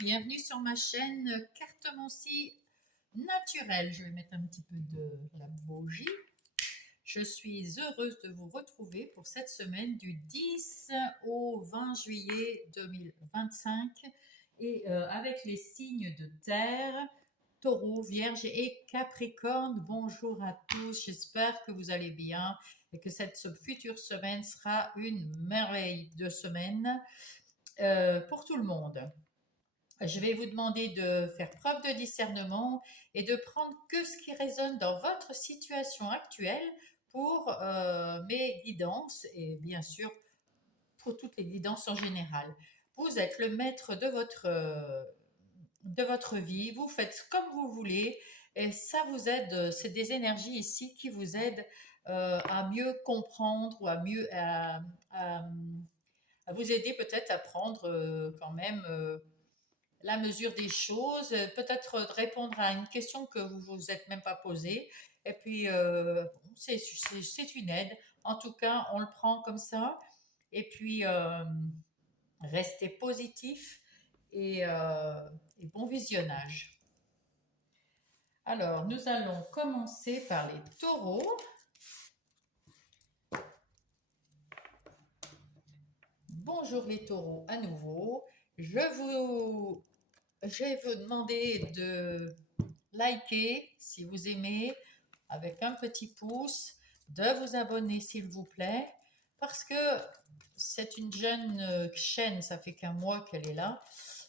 bienvenue sur ma chaîne Cartomancie naturelle. Je vais mettre un petit peu de la bougie. Je suis heureuse de vous retrouver pour cette semaine du 10 au 20 juillet 2025 et avec les signes de terre, Taureau, Vierge et Capricorne. Bonjour à tous, j'espère que vous allez bien et que cette future semaine sera une merveille de semaine pour tout le monde. Je vais vous demander de faire preuve de discernement et de prendre que ce qui résonne dans votre situation actuelle pour mes guidances et bien sûr pour toutes les guidances en général. Vous êtes le maître de votre vie, vous faites comme vous voulez et ça vous aide, c'est des énergies ici qui vous aident à mieux comprendre ou à vous aider peut-être à prendre quand même la mesure des choses, peut-être de répondre à une question que vous vous êtes même pas posée. Et puis, c'est une aide. En tout cas, on le prend comme ça. Et puis, restez positif et bon visionnage. Alors, nous allons commencer par les taureaux. Bonjour les taureaux à nouveau. Je vais vous demander de liker si vous aimez avec un petit pouce, de vous abonner s'il vous plaît, parce que c'est une jeune chaîne, ça fait qu'un mois qu'elle est là,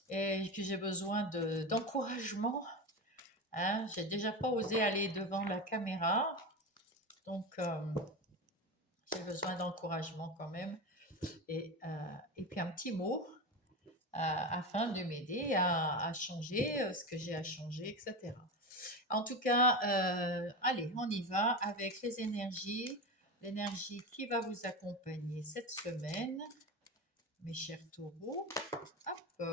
et que j'ai besoin d'encouragement. Hein. J'ai déjà pas osé aller devant la caméra, donc j'ai besoin d'encouragement quand même, et puis un petit mot afin de m'aider à changer ce que j'ai à changer, etc. En tout cas, allez, on y va avec les énergies. L'énergie qui va vous accompagner cette semaine, mes chers taureaux. Hop,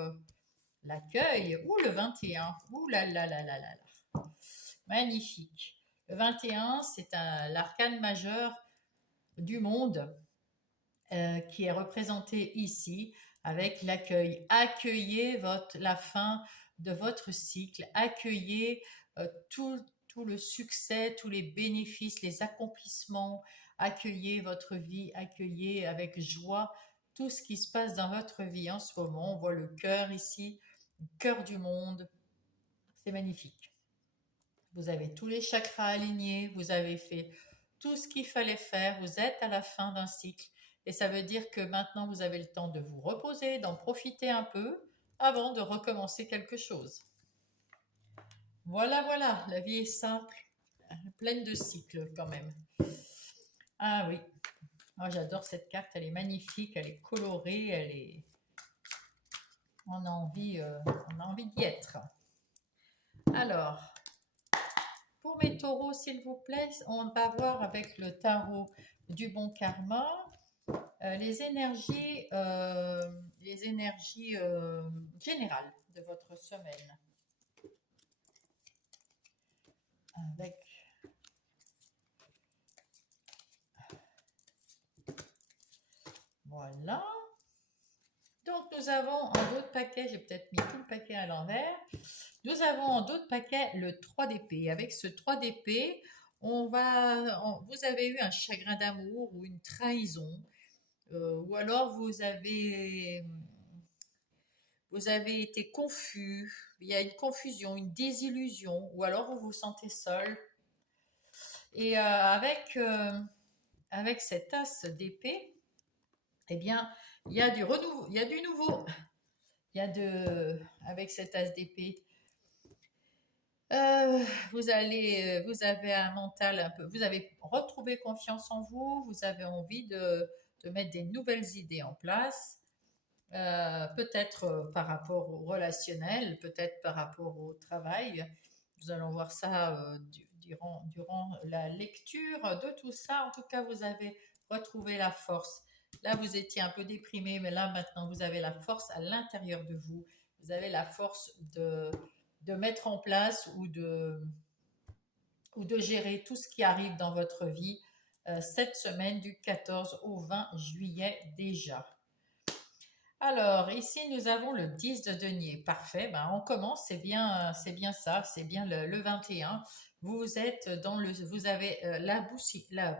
l'accueil. Ouh, le 21. Ouh là là là là là là. Magnifique. Le 21, c'est l'arcane majeur du monde qui est représenté ici avec l'accueil. Accueillez la fin de votre cycle. Accueillez tout le succès, tous les bénéfices, les accomplissements. Accueillez votre vie, accueillez avec joie tout ce qui se passe dans votre vie en ce moment. On voit le cœur ici, le cœur du monde. C'est magnifique. Vous avez tous les chakras alignés, vous avez fait tout ce qu'il fallait faire, vous êtes à la fin d'un cycle et ça veut dire que maintenant vous avez le temps de vous reposer, d'en profiter un peu avant de recommencer quelque chose. Voilà, voilà, la vie est simple, pleine de cycles quand même. Ah oui, moi j'adore cette carte, elle est magnifique, elle est colorée, on a envie d'y être. Alors, pour mes taureaux, s'il vous plaît, on va voir avec le tarot du bon karma les énergies générales de votre semaine. Avec voilà. Donc nous avons en dos de paquet, j'ai peut-être mis tout le paquet à l'envers. Nous avons en dos de paquet le 3 d'épée. Avec ce 3 d'épée, vous avez eu un chagrin d'amour ou une trahison, ou alors vous avez été confus, il y a une confusion, une désillusion, ou alors vous vous sentez seul. Et avec cet as d'épée, eh bien, il y a du renouveau, il y a du nouveau. Avec cet as d'épée, vous avez un mental un peu, vous avez retrouvé confiance en vous, vous avez envie de mettre des nouvelles idées en place. Peut-être par rapport au relationnel, peut-être par rapport au travail. Nous allons voir ça durant la lecture de tout ça. En tout cas, vous avez retrouvé la force. Là, vous étiez un peu déprimé, mais là, maintenant, vous avez la force à l'intérieur de vous. Vous avez la force de mettre en place ou de gérer tout ce qui arrive dans votre vie cette semaine du 14 au 20 juillet déjà. Alors, ici, nous avons le 10 de denier. Parfait. Ben, on commence. C'est bien ça. C'est bien le 21. Vous êtes dans le, vous avez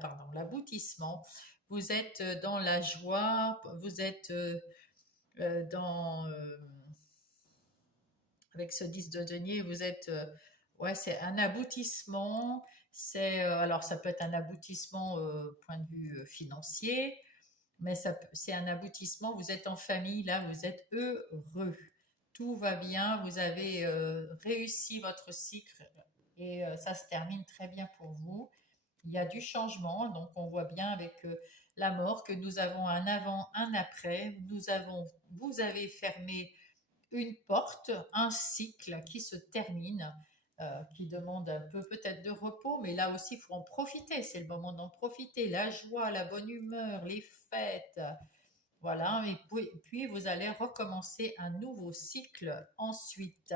pardon, l'aboutissement. Vous êtes dans la joie. Vous êtes dans, avec ce 10 de denier, vous êtes, ouais, c'est un aboutissement. Alors, ça peut être un aboutissement point de vue financier, mais c'est un aboutissement. Vous êtes en famille, là, vous êtes heureux. Tout va bien, vous avez réussi votre cycle et ça se termine très bien pour vous. Il y a du changement, donc on voit bien avec la mort que nous avons un avant, un après. Vous avez fermé une porte, un cycle qui se termine, qui demande un peu peut-être de repos, mais là aussi il faut en profiter, c'est le moment d'en profiter, la joie, la bonne humeur, les fêtes, voilà, et puis vous allez recommencer un nouveau cycle ensuite.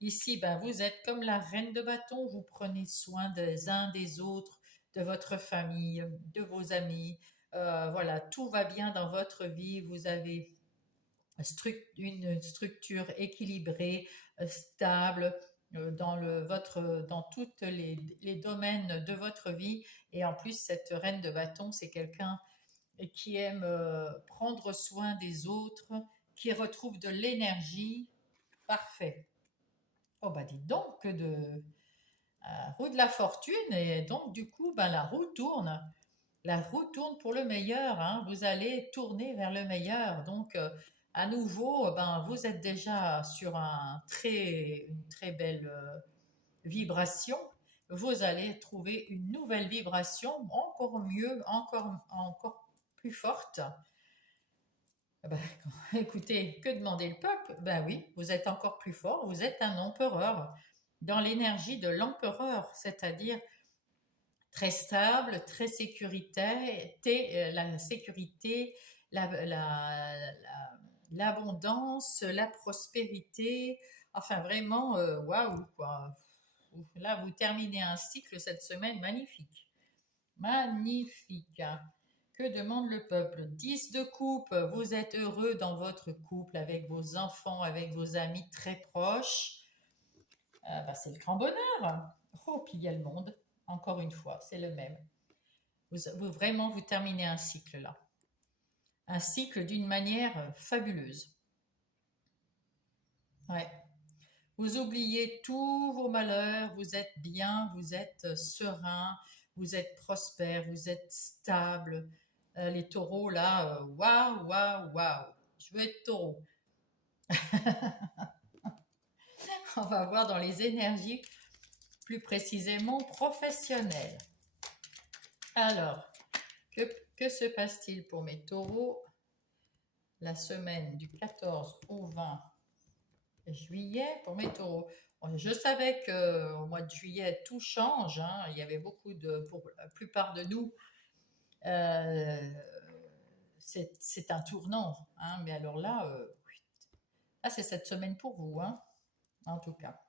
Ici, ben, vous êtes comme la reine de bâton, vous prenez soin des uns des autres, de votre famille, de vos amis. Voilà, tout va bien dans votre vie, vous avez une structure équilibrée, stable dans tous les domaines de votre vie. Et en plus, cette reine de bâton, c'est quelqu'un qui aime prendre soin des autres, qui retrouve de l'énergie. Parfait. Oh bah dites donc que de roue de la fortune et donc du coup ben, la roue tourne. La roue tourne pour le meilleur, hein. Vous allez tourner vers le meilleur. Donc, à nouveau, ben, vous êtes déjà sur une très belle vibration. Vous allez trouver une nouvelle vibration encore mieux, encore plus forte. Eh ben, écoutez, que demander le peuple? Ben oui, vous êtes encore plus fort, vous êtes un empereur dans l'énergie de l'empereur, c'est-à-dire très stable, très sécuritaire, la sécurité, l'abondance, la prospérité. Enfin, vraiment, waouh, quoi. Là, vous terminez un cycle cette semaine magnifique. Magnifique. Que demande le peuple? 10 de coupe, vous êtes heureux dans votre couple, avec vos enfants, avec vos amis très proches. Bah, c'est le grand bonheur. Oh, puis il y a le monde. Encore une fois, c'est le même. Vraiment, vous terminez un cycle là. Un cycle d'une manière fabuleuse. Ouais. Vous oubliez tous vos malheurs, vous êtes bien, vous êtes serein, vous êtes prospère, vous êtes stable. Les taureaux là, waouh, waouh, waouh. Je veux être taureau. On va voir dans les énergies plus précisément professionnelles. Alors, que, que se passe-t-il pour mes taureaux la semaine du 14 au 20 juillet pour mes taureaux? Je savais qu'au mois de juillet, tout change, hein. Il y avait pour la plupart de nous, euh, c'est un tournant, hein. Mais alors là, c'est cette semaine pour vous, hein, en tout cas.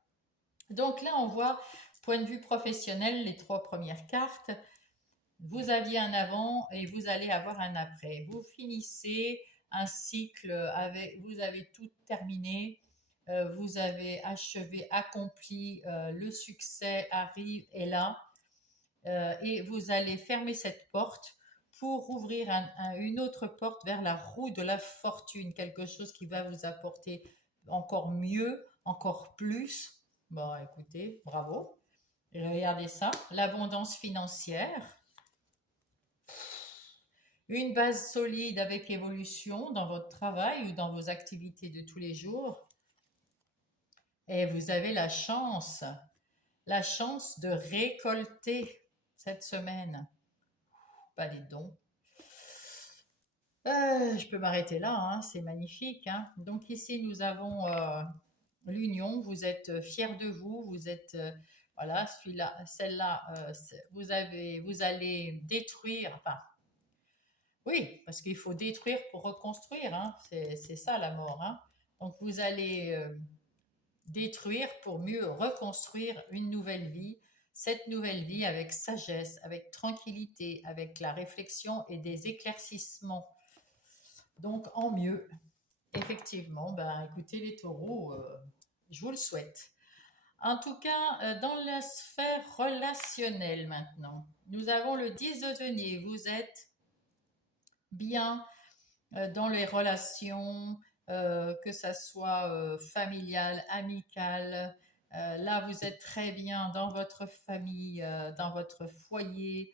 Donc là, on voit, point de vue professionnel, les trois premières cartes. Vous aviez un avant et vous allez avoir un après. Vous finissez un cycle vous avez tout terminé, vous avez achevé, accompli, le succès arrive, est là, et vous allez fermer cette porte pour ouvrir une autre porte vers la roue de la fortune, quelque chose qui va vous apporter encore mieux, encore plus. Bon, écoutez, bravo. Et regardez ça, l'abondance financière. Une base solide avec évolution dans votre travail ou dans vos activités de tous les jours. Et vous avez la chance de récolter cette semaine. Pas des dons. Je peux m'arrêter là, hein, c'est magnifique, hein. Donc ici, nous avons l'union, vous êtes fiers de vous, vous êtes, voilà, celui-là, celle-là, vous allez détruire, enfin, oui, parce qu'il faut détruire pour reconstruire, hein. C'est ça la mort, hein. Donc vous allez détruire pour mieux reconstruire une nouvelle vie. Cette nouvelle vie avec sagesse, avec tranquillité, avec la réflexion et des éclaircissements. Donc en mieux. effectivement, ben, écoutez les taureaux, je vous le souhaite. En tout cas, dans la sphère relationnelle maintenant, nous avons le 10 de denier. Vous êtes bien dans les relations, que ça soit familiale, amicale. Là, vous êtes très bien dans votre famille, dans votre foyer.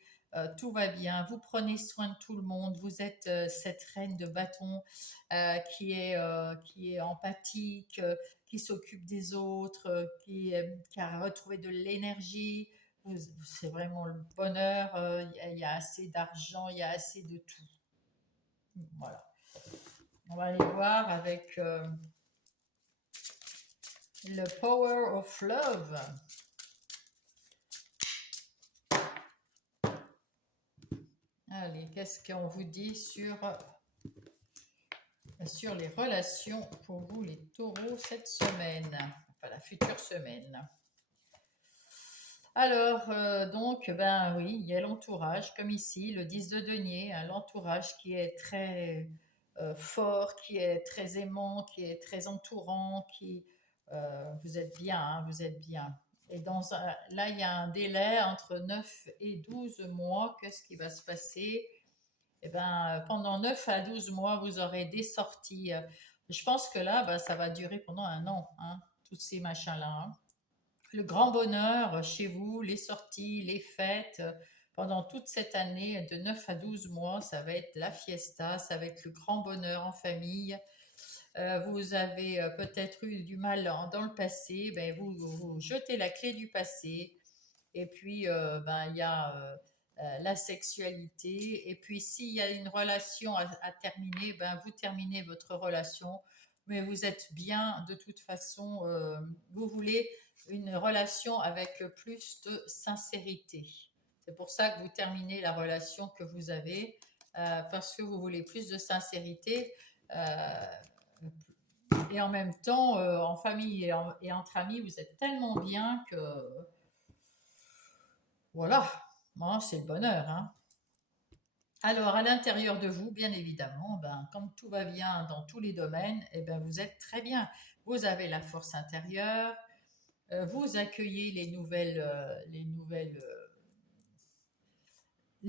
Tout va bien, vous prenez soin de tout le monde, vous êtes cette reine de bâton qui est empathique, qui s'occupe des autres, qui a retrouvé de l'énergie. C'est vraiment le bonheur, il y a assez d'argent, il y a assez de tout. Voilà. On va aller voir avec le Power of Love. Allez, qu'est-ce qu'on vous dit sur les relations pour vous les taureaux cette semaine, enfin la future semaine. Alors, donc, ben oui, il y a l'entourage, comme ici, le 10 de denier, hein, l'entourage qui est très fort, qui est très aimant, qui est très entourant, vous êtes bien, hein, vous êtes bien. Et là, il y a un délai entre 9 et 12 mois. Qu'est-ce qui va se passer? Eh ben, pendant 9 à 12 mois, vous aurez des sorties. Je pense que là, ben, ça va durer pendant un an, hein, tous ces machins-là, hein. Le grand bonheur chez vous, les sorties, les fêtes, pendant toute cette année de 9 à 12 mois, ça va être la fiesta, ça va être le grand bonheur en famille. Vous avez peut-être eu du mal dans le passé, ben vous jetez la clé du passé. Et puis, ben, il y a la sexualité. Et puis, s'il y a une relation à terminer, ben, vous terminez votre relation. Mais vous êtes bien de toute façon. Vous voulez une relation avec plus de sincérité. C'est pour ça que vous terminez la relation que vous avez, parce que vous voulez plus de sincérité. Euh, et en même temps, en famille et entre amis, vous êtes tellement bien que voilà, bon, c'est le bonheur, hein. Alors, à l'intérieur de vous, bien évidemment, ben, comme tout va bien dans tous les domaines, eh ben, vous êtes très bien. Vous avez la force intérieure, vous accueillez les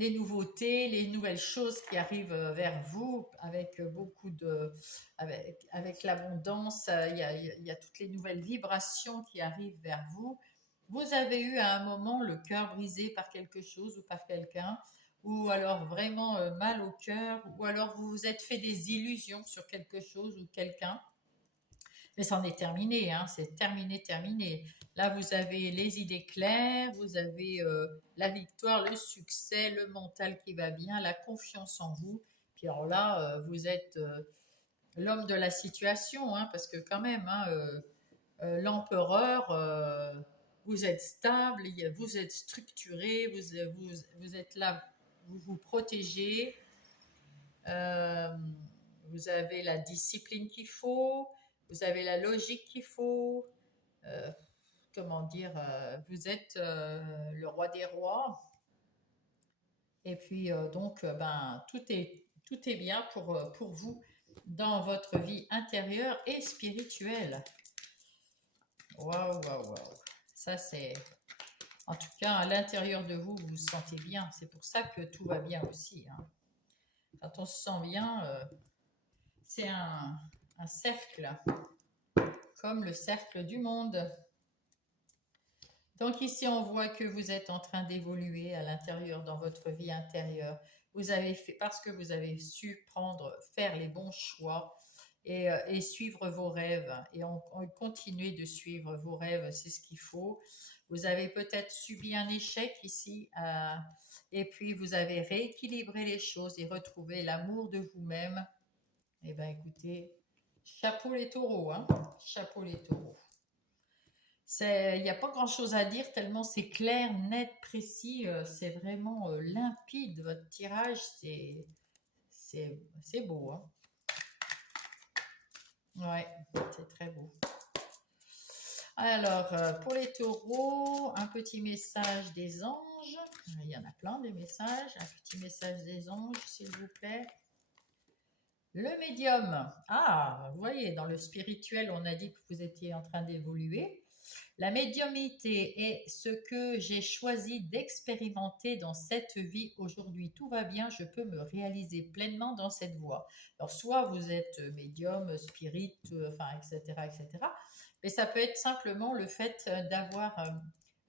nouveautés, les nouvelles choses qui arrivent vers vous avec avec l'abondance. Il y a toutes les nouvelles vibrations qui arrivent vers vous. Vous avez eu à un moment le cœur brisé par quelque chose ou par quelqu'un, ou alors vraiment mal au cœur, ou alors vous vous êtes fait des illusions sur quelque chose ou quelqu'un. Mais c'en est terminé, hein, c'est terminé, terminé. Là, vous avez les idées claires, vous avez la victoire, le succès, le mental qui va bien, la confiance en vous. Puis alors là, vous êtes l'homme de la situation, hein, parce que quand même, hein, l'empereur, vous êtes stable, vous êtes structuré, vous êtes là, vous vous protégez, euh, vous avez la discipline qu'il faut, vous avez la logique qu'il faut. euh, Comment dire, vous êtes le roi des rois. Et puis donc, ben, tout est bien pour vous dans votre vie intérieure et spirituelle. Waouh, waouh, waouh. Ça, c'est. En tout cas, à l'intérieur de vous, vous vous sentez bien. C'est pour ça que tout va bien aussi, hein. Quand on se sent bien, c'est un cercle, comme le cercle du monde. Donc ici, on voit que vous êtes en train d'évoluer à l'intérieur dans votre vie intérieure. Vous avez fait parce que vous avez su faire les bons choix et suivre vos rêves. Et on continuer de suivre vos rêves, c'est ce qu'il faut. Vous avez peut-être subi un échec ici, et puis vous avez rééquilibré les choses et retrouvé l'amour de vous-même. Eh bien, écoutez, chapeau les taureaux, hein? Chapeau les taureaux. Il n'y a pas grand-chose à dire tellement c'est clair, net, précis, c'est vraiment limpide. Votre tirage, c'est beau, hein. Ouais, c'est très beau. Alors, pour les taureaux, un petit message des anges. Il y en a plein des messages. Un petit message des anges, s'il vous plaît. Le médium. Ah, vous voyez, dans le spirituel, on a dit que vous étiez en train d'évoluer. La médiumnité est ce que j'ai choisi d'expérimenter dans cette vie aujourd'hui. Tout va bien, je peux me réaliser pleinement dans cette voie. Alors, soit vous êtes médium, spirit, enfin, etc., etc. Mais ça peut être simplement le fait d'avoir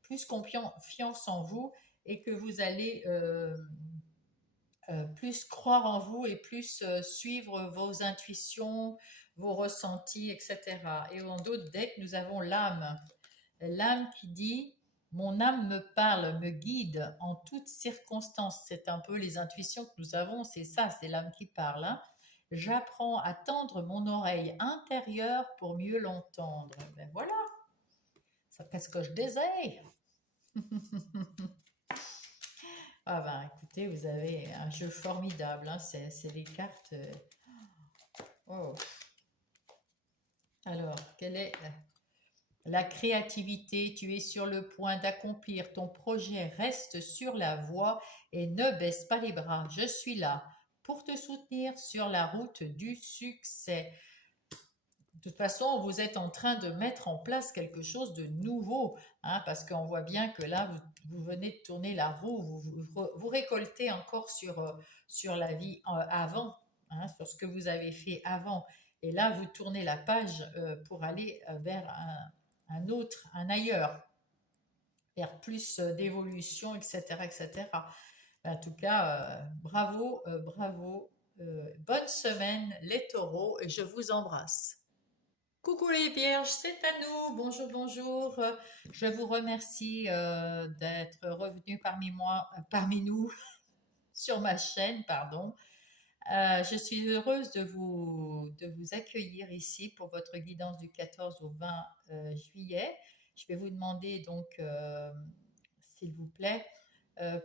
plus confiance en vous et que vous allez plus croire en vous et plus suivre vos intuitions, vos ressentis, etc. Et en d'autres decks, nous avons l'âme. L'âme qui dit mon âme me parle, me guide en toutes circonstances. C'est un peu les intuitions que nous avons, c'est ça, c'est l'âme qui parle. Hein. J'apprends à tendre mon oreille intérieure pour mieux l'entendre. Ben voilà, c'est ce que je désire. Ah ben écoutez, vous avez un jeu formidable, hein. C'est des cartes. Oh. Alors, quelle est la créativité? Tu es sur le point d'accomplir ton projet, reste sur la voie et ne baisse pas les bras. Je suis là pour te soutenir sur la route du succès. De toute façon, vous êtes en train de mettre en place quelque chose de nouveau, hein, parce qu'on voit bien que là, vous venez de tourner la roue, vous récoltez encore sur la vie avant, hein, sur ce que vous avez fait avant. Et là, vous tournez la page pour aller vers un autre, un ailleurs, vers plus d'évolution, etc., etc. En tout cas, bravo, bravo. Bonne semaine, les taureaux, et je vous embrasse. Coucou les vierges, c'est à nous. Bonjour, bonjour. Je vous remercie d'être revenus parmi nous sur ma chaîne, pardon. Je suis heureuse de vous accueillir ici pour votre guidance du 14 au 20 juillet. Je vais vous demander donc, s'il vous plaît,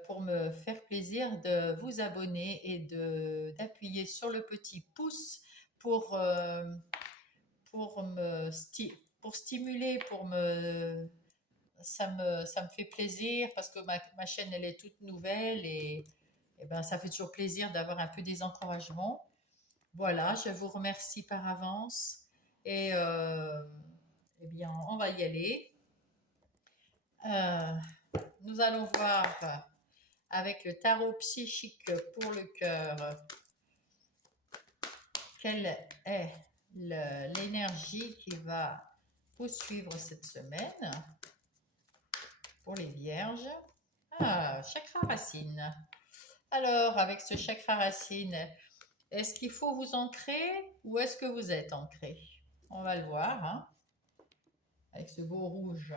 pour me faire plaisir, de vous abonner et d'appuyer sur le petit pouce pour, pour stimuler, ça me fait plaisir parce que ma chaîne elle est toute nouvelle et ben, ça fait toujours plaisir d'avoir un peu des encouragements. Voilà, je vous remercie par avance et eh bien, on va y aller. Euh, Nous allons voir avec le tarot psychique pour le cœur quelle est l'énergie qui va poursuivre cette semaine pour les vierges. Ah, chakra racine. Alors, avec ce chakra racine, est-ce qu'il faut vous ancrer ou est-ce que vous êtes ancré? On va le voir, hein, avec ce beau rouge.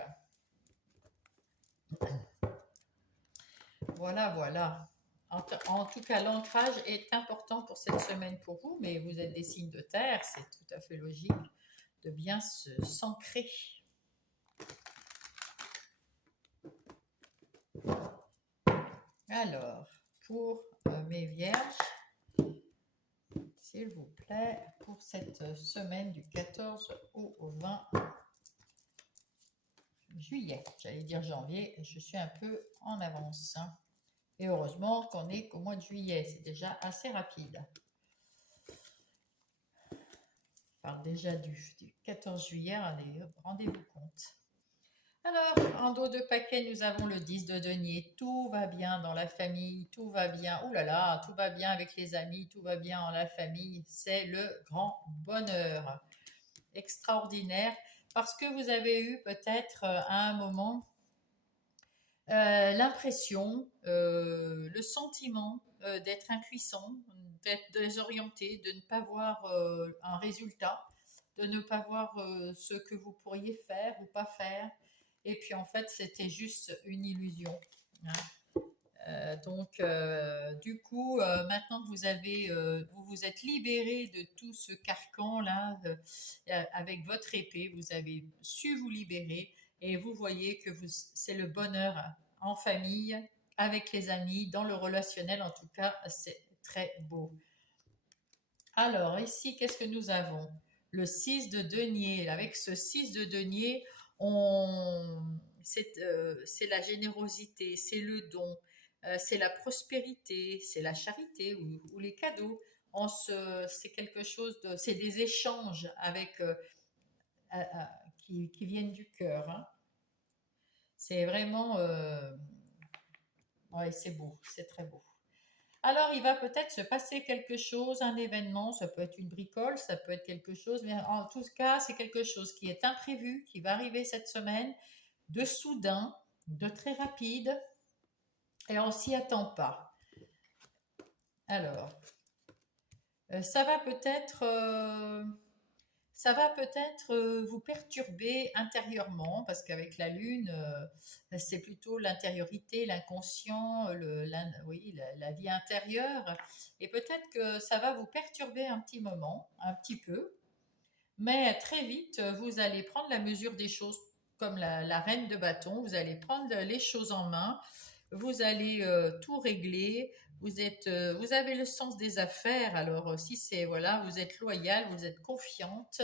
Voilà, voilà. En tout cas, l'ancrage est important pour cette semaine pour vous, mais vous êtes des signes de terre, c'est tout à fait logique de bien s'ancrer. Alors, pour mes vierges, s'il vous plaît, pour cette semaine du 14 au 20 juillet, j'allais dire janvier, je suis un peu en avance. Hein. Et heureusement qu'on est qu'au mois de juillet, c'est déjà assez rapide. On parle déjà du 14 juillet, rendez-vous compte. Alors, en dos de paquet, nous avons le 10 de denier. Tout va bien dans la famille, tout va bien. Ouh là là, tout va bien avec les amis, tout va bien dans la famille. C'est le grand bonheur. Extraordinaire. Parce que vous avez eu peut-être à un moment l'impression, le sentiment d'être impuissant, d'être désorienté, de ne pas voir un résultat, de ne pas voir ce que vous pourriez faire ou pas faire. Et puis en fait, c'était juste une illusion. Hein. Donc, du coup, maintenant que vous vous êtes libéré de tout ce carcan là, avec votre épée, vous avez su vous libérer et vous voyez que c'est le bonheur en famille, avec les amis, dans le relationnel. En tout cas, c'est très beau. Alors, ici, qu'est-ce que nous avons? Le 6 de denier. Avec ce 6 de denier, c'est la générosité, c'est le don, c'est la prospérité, c'est la charité ou les cadeaux. c'est quelque chose de, c'est des échanges avec qui viennent du cœur, hein. C'est vraiment, ouais, c'est beau, c'est très beau. Alors, il va peut-être se passer quelque chose, un événement, ça peut être une bricole, ça peut être quelque chose, mais en tout cas, c'est quelque chose qui est imprévu, qui va arriver cette semaine, de soudain, de très rapide, et on s'y attend pas. Alors, ça va peut-être vous perturber intérieurement, parce qu'avec la lune, c'est plutôt l'intériorité, l'inconscient, oui, la vie intérieure. Et peut-être que ça va vous perturber un petit moment, un petit peu, mais très vite, vous allez prendre la mesure des choses comme la reine de bâton, vous allez prendre les choses en main, vous allez tout régler. Vous avez le sens des affaires. Alors, si c'est voilà, vous êtes loyal, vous êtes confiante,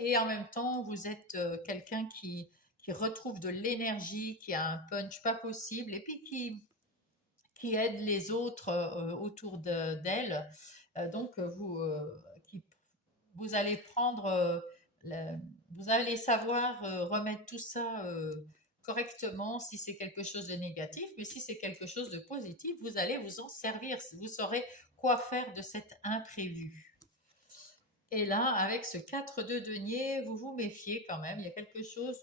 et en même temps, vous êtes quelqu'un qui retrouve de l'énergie, qui a un punch pas possible, et puis qui aide les autres autour d'elle. Donc, vous allez prendre, la- vous allez savoir remettre tout ça correctement si c'est quelque chose de négatif, mais si c'est quelque chose de positif, vous allez vous en servir. Vous saurez quoi faire de cet imprévu. Et là, avec ce 4 de denier, vous vous méfiez quand même. Il y a quelque chose,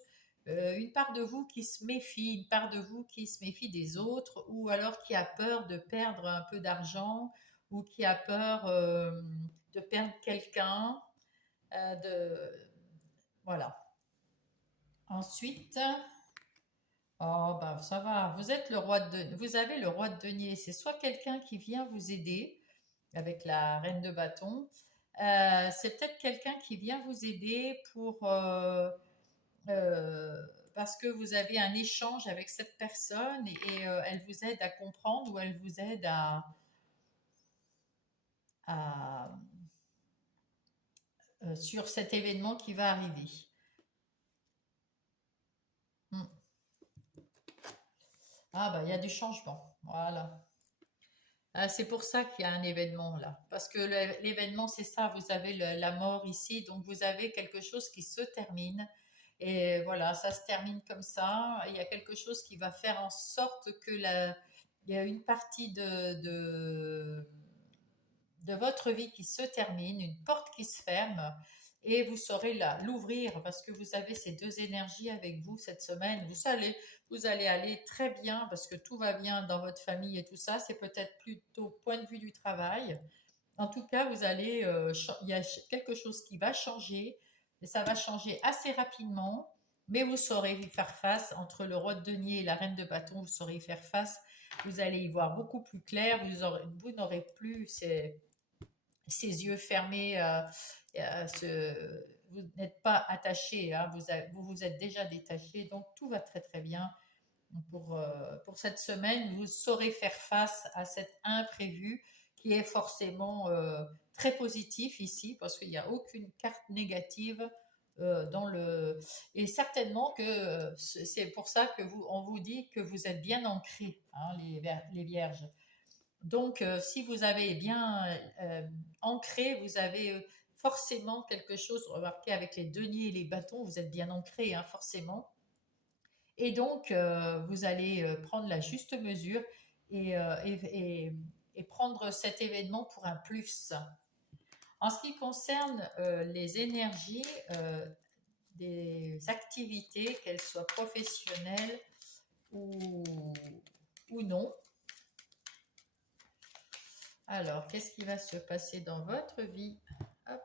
une part de vous qui se méfie, une part de vous qui se méfie des autres, ou alors qui a peur de perdre un peu d'argent, ou qui a peur de perdre quelqu'un. Voilà. Ensuite, oh ben ça va. Vous avez le roi de denier. C'est soit quelqu'un qui vient vous aider avec la reine de bâton. C'est peut-être quelqu'un qui vient vous aider euh, parce que vous avez un échange avec cette personne et elle vous aide à comprendre ou elle vous aide à, sur cet événement qui va arriver. Hmm. Ah bah il y a du changement. Voilà. C'est pour ça qu'il y a un événement là. Parce que l'événement, c'est ça, vous avez la mort ici, donc vous avez quelque chose qui se termine. Et voilà, ça se termine comme ça. Il y a quelque chose qui va faire en sorte que il y a une partie de votre vie qui se termine, une porte qui se ferme, et vous saurez l'ouvrir parce que vous avez ces deux énergies avec vous cette semaine. Vous allez aller très bien parce que tout va bien dans votre famille et tout ça. C'est peut-être plutôt point de vue du travail. En tout cas, il y a quelque chose qui va changer et ça va changer assez rapidement. Mais vous saurez y faire face entre le roi de denier et la reine de bâton. Vous saurez y faire face. Vous allez y voir beaucoup plus clair. Vous n'aurez plus ces yeux fermés. Vous n'êtes pas attaché, hein, vous vous êtes déjà détaché, donc tout va très très bien pour cette semaine. Vous saurez faire face à cet imprévu qui est forcément très positif ici parce qu'il n'y a aucune carte négative dans le et certainement que c'est pour ça que on vous dit que vous êtes bien ancrés, hein, les vierges. Donc, si vous avez bien ancré, vous avez forcément quelque chose. Remarquez, avec les deniers et les bâtons, vous êtes bien ancré, hein, forcément. Et donc, vous allez prendre la juste mesure et, euh, et- et- et prendre cet événement pour un plus. En ce qui concerne les énergies des activités, qu'elles soient professionnelles ou, ou non, alors, qu'est-ce qui va se passer dans votre vie? Hop,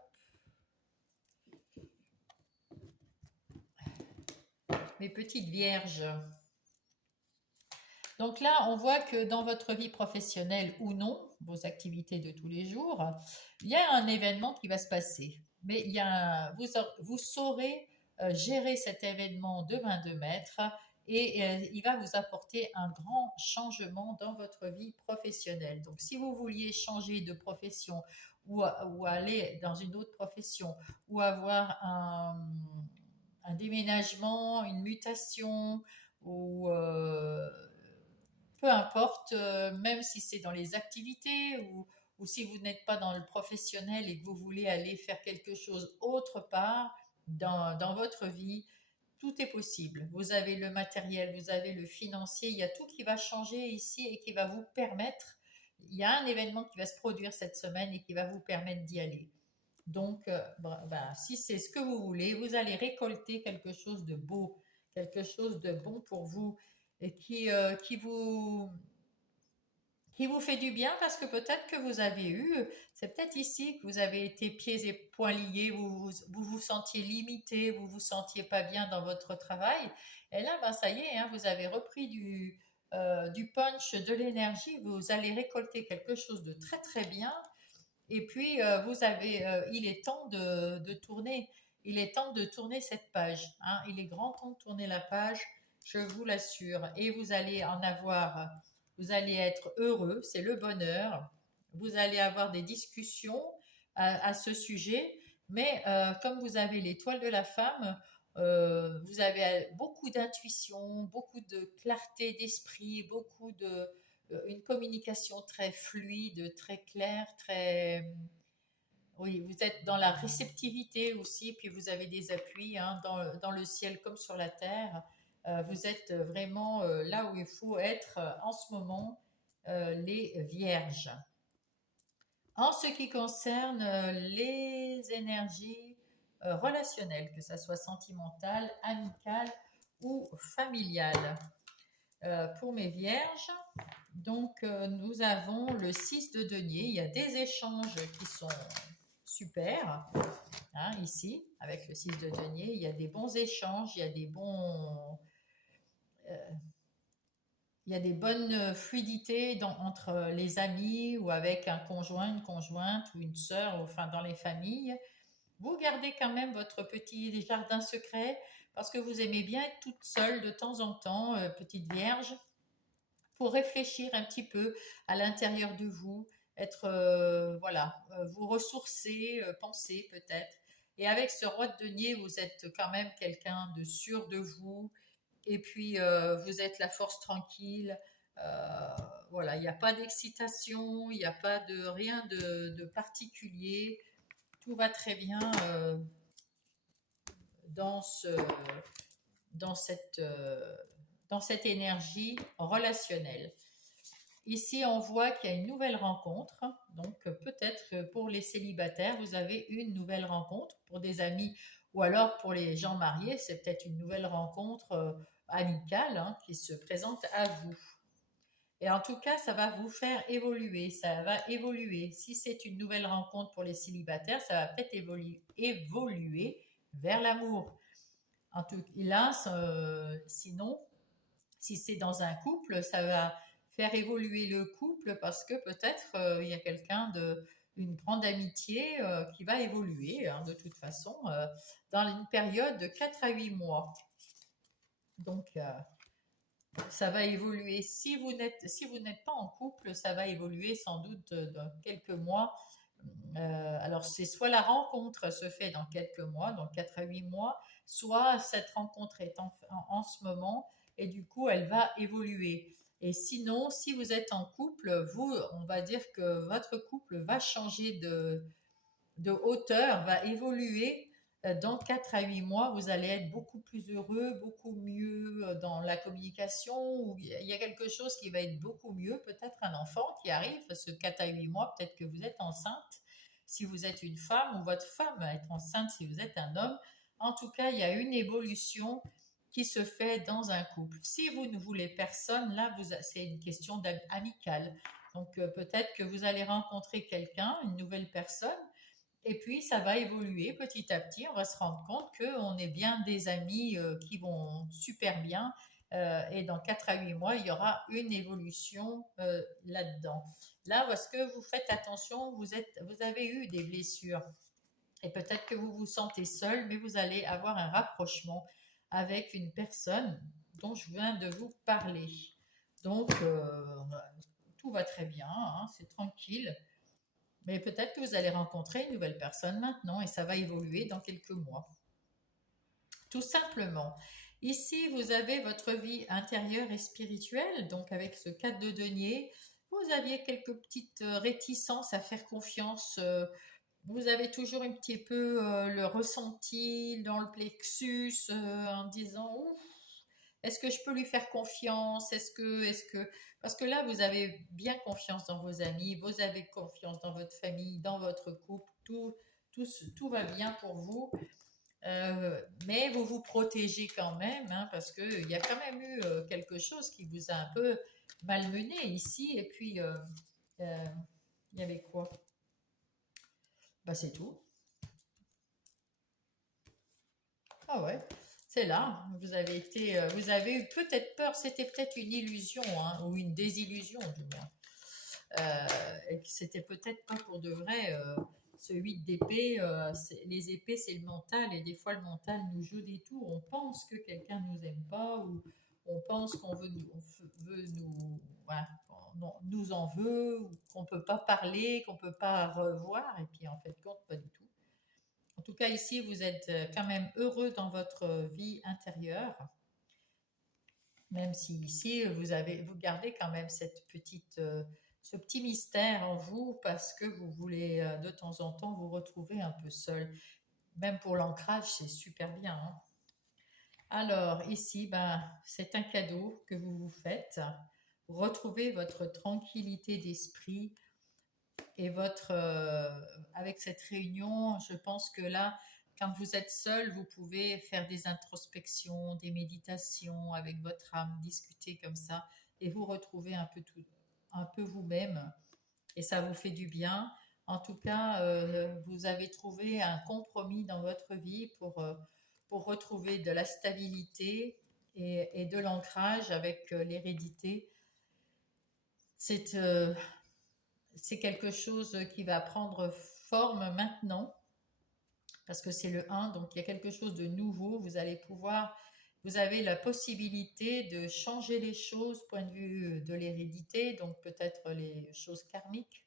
mes petites vierges. Donc là, on voit que dans votre vie professionnelle ou non, vos activités de tous les jours, il y a un événement qui va se passer. Mais vous saurez gérer cet événement de main de maître et il va vous apporter un grand changement dans votre vie professionnelle. Donc si vous vouliez changer de profession ou aller dans une autre profession ou avoir un déménagement, une mutation ou peu importe, même si c'est dans les activités ou si vous n'êtes pas dans le professionnel et que vous voulez aller faire quelque chose autre part dans votre vie, tout est possible. Vous avez le matériel, vous avez le financier, il y a tout qui va changer ici et qui va vous permettre, il y a un événement qui va se produire cette semaine et qui va vous permettre d'y aller. Donc, si c'est ce que vous voulez, vous allez récolter quelque chose de beau, quelque chose de bon pour vous et qui vous fait du bien parce que peut-être que vous avez eu, c'est peut-être ici que vous avez été pieds et poings liés, vous sentiez limité, vous vous sentiez pas bien dans votre travail. Et là, ça y est, hein, vous avez repris du punch, de l'énergie, vous allez récolter quelque chose de très très bien et puis, il est temps de tourner. Il est temps de tourner cette page, hein. Il est grand temps de tourner la page, je vous l'assure. Et vous allez être heureux, c'est le bonheur. Vous allez avoir des discussions à ce sujet. Mais comme vous avez l'étoile de la femme, vous avez beaucoup d'intuition, beaucoup de clarté d'esprit, une communication très fluide, très claire, oui, vous êtes dans la réceptivité aussi, puis vous avez des appuis, hein, dans le ciel comme sur la terre. Vous êtes vraiment là où il faut être en ce moment, les vierges. En ce qui concerne les énergies relationnelles, que ce soit sentimentales, amicales ou familiales, pour mes vierges, donc nous avons le 6 de denier. Il y a des échanges qui sont super, hein, ici, avec le 6 de denier. Il y a des bons échanges, il y a des bonnes fluidités entre les amis ou avec un conjoint, une conjointe ou une sœur, enfin dans les familles. Vous gardez quand même votre petit jardin secret parce que vous aimez bien être toute seule de temps en temps, petite vierge, pour réfléchir un petit peu à l'intérieur de vous, vous ressourcer, penser peut-être. Et avec ce roi de denier, vous êtes quand même quelqu'un de sûr de vous. Et puis, vous êtes la force tranquille. Euh, voilà, il n'y a pas d'excitation, il n'y a pas de rien de particulier. Tout va très bien dans ce, dans cette, euh, dans cette énergie relationnelle. Ici, on voit qu'il y a une nouvelle rencontre. Donc, peut-être que pour les célibataires, vous avez une nouvelle rencontre. Pour des amis ou alors pour les gens mariés, c'est peut-être une nouvelle rencontre amicale, hein, qui se présente à vous. Et en tout cas, ça va vous faire évoluer. Ça va évoluer. Si c'est une nouvelle rencontre pour les célibataires, ça va peut-être évoluer vers l'amour. En tout cas, là, sinon, si c'est dans un couple, ça va faire évoluer le couple parce que peut-être il y a une grande amitié qui va évoluer, hein, de toute façon dans une période de 4 à 8 mois. Donc ça va évoluer. Si vous n'êtes pas en couple, ça va évoluer sans doute dans quelques mois. Alors c'est soit la rencontre se fait dans quelques mois, dans 4 à 8 mois, soit cette rencontre est en ce moment et du coup elle va évoluer. Et sinon, si vous êtes en couple, on va dire que votre couple va changer de hauteur, va évoluer. Dans 4 à 8 mois, vous allez être beaucoup plus heureux, beaucoup mieux dans la communication. Ou il y a quelque chose qui va être beaucoup mieux, peut-être un enfant qui arrive, parce que 4 à 8 mois, peut-être que vous êtes enceinte si vous êtes une femme, ou votre femme va être enceinte si vous êtes un homme. En tout cas, il y a une évolution qui se fait dans un couple. Si vous ne voulez personne, là, c'est une question amicale. Donc peut-être que vous allez rencontrer quelqu'un, une nouvelle personne, et puis, ça va évoluer petit à petit. On va se rendre compte qu'on est bien des amis qui vont super bien. Et dans 4 à 8 mois, il y aura une évolution là-dedans. Là, parce que vous faites attention, vous avez eu des blessures. Et peut-être que vous vous sentez seul, mais vous allez avoir un rapprochement avec une personne dont je viens de vous parler. Donc, tout va très bien, hein, c'est tranquille. Mais peut-être que vous allez rencontrer une nouvelle personne maintenant et ça va évoluer dans quelques mois. Tout simplement. Ici, vous avez votre vie intérieure et spirituelle, donc avec ce 4 de denier. vous aviez quelques petites réticences à faire confiance. Vous avez toujours un petit peu le ressenti dans le plexus en disant ouf, est-ce que je peux lui faire confiance? Parce que là, vous avez bien confiance dans vos amis, vous avez confiance dans votre famille, dans votre couple, tout va bien pour vous. Mais vous vous protégez quand même, hein, parce qu'il y a quand même eu quelque chose qui vous a un peu malmené ici. Et puis, euh, il y avait quoi? Bah, c'est tout. Ah ouais, c'est là. Vous avez eu peut-être peur, c'était peut-être une illusion, hein, ou une désillusion du moins. Et que c'était peut-être pas pour de vrai. Ce 8 d'épée, les épées, c'est le mental, et des fois le mental nous joue des tours. On pense que quelqu'un nous aime pas, ou on pense qu'on veut nous, voilà, nous en veut, ou qu'on peut pas parler, qu'on peut pas revoir, et puis en fait, compte pas du tout. En tout cas, ici, vous êtes quand même heureux dans votre vie intérieure, même si ici, vous gardez quand même ce petit mystère en vous parce que vous voulez de temps en temps vous retrouver un peu seul. Même pour l'ancrage, c'est super bien, hein. Alors, ici, ben, c'est un cadeau que vous vous faites. Retrouvez votre tranquillité d'esprit et avec cette réunion, je pense que là, quand vous êtes seul, vous pouvez faire des introspections, des méditations avec votre âme, discuter comme ça et vous retrouver un peu vous-même. Et ça vous fait du bien. En tout cas, vous avez trouvé un compromis dans votre vie pour retrouver de la stabilité et de l'ancrage avec l'hérédité. C'est euh, c'est quelque chose qui va prendre forme maintenant, parce que c'est le 1, donc il y a quelque chose de nouveau. Vous avez la possibilité de changer les choses, point de vue de l'hérédité, donc peut-être les choses karmiques,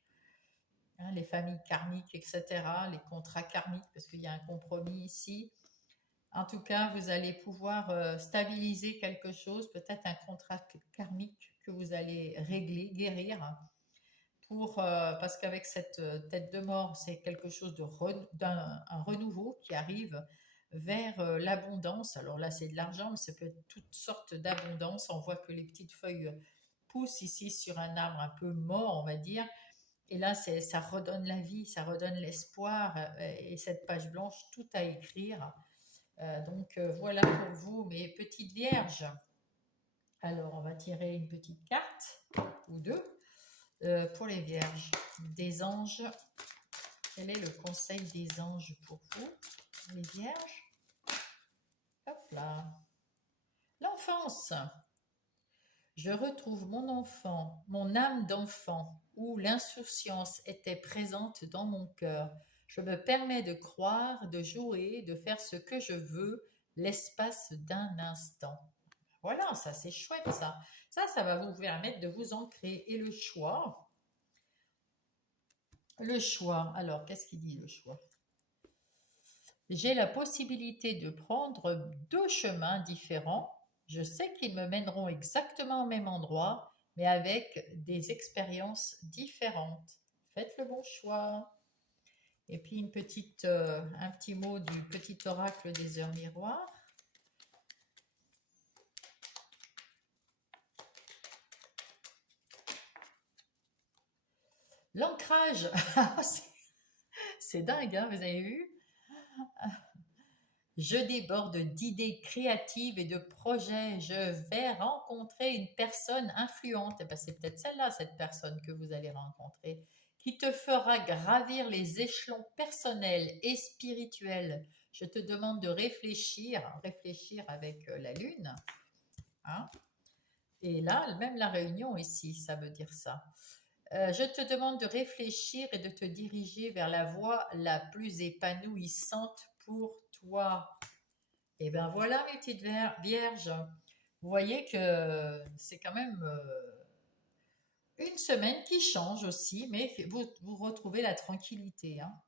hein, les familles karmiques, etc., les contrats karmiques, parce qu'il y a un compromis ici. En tout cas, vous allez pouvoir stabiliser quelque chose, peut-être un contrat karmique que vous allez régler, guérir, parce qu'avec cette tête de mort, c'est quelque chose un renouveau qui arrive vers l'abondance. Alors là, c'est de l'argent, mais ça peut être toutes sortes d'abondance. On voit que les petites feuilles poussent ici sur un arbre un peu mort, on va dire. Et là, ça redonne la vie, ça redonne l'espoir. Et cette page blanche, tout à écrire. Voilà pour vous, mes petites vierges. Alors, on va tirer une petite carte ou deux. Pour les vierges, des anges, quel est le conseil des anges pour vous, les vierges? Hop là. L'enfance. Je retrouve mon enfant, mon âme d'enfant, où l'insouciance était présente dans mon cœur. Je me permets de croire, de jouer, de faire ce que je veux, l'espace d'un instant. Voilà, ça c'est chouette ça. Ça va vous permettre de vous ancrer. Et le choix. Le choix. Alors, qu'est-ce qu'il dit le choix? J'ai la possibilité de prendre deux chemins différents. Je sais qu'ils me mèneront exactement au même endroit, mais avec des expériences différentes. Faites le bon choix. Et puis un petit mot du petit oracle des heures miroirs. L'ancrage. C'est dingue, hein, vous avez vu? Je déborde d'idées créatives et de projets. Je vais rencontrer une personne influente. Eh ben, c'est peut-être celle-là, cette personne que vous allez rencontrer, qui te fera gravir les échelons personnels et spirituels. Je te demande de réfléchir avec la lune, hein. Et là, même la réunion ici, ça veut dire ça. Je te demande de réfléchir et de te diriger vers la voie la plus épanouissante pour toi. Et ben voilà mes petites vierges. Vous voyez que c'est quand même une semaine qui change aussi, mais vous retrouvez la tranquillité, hein.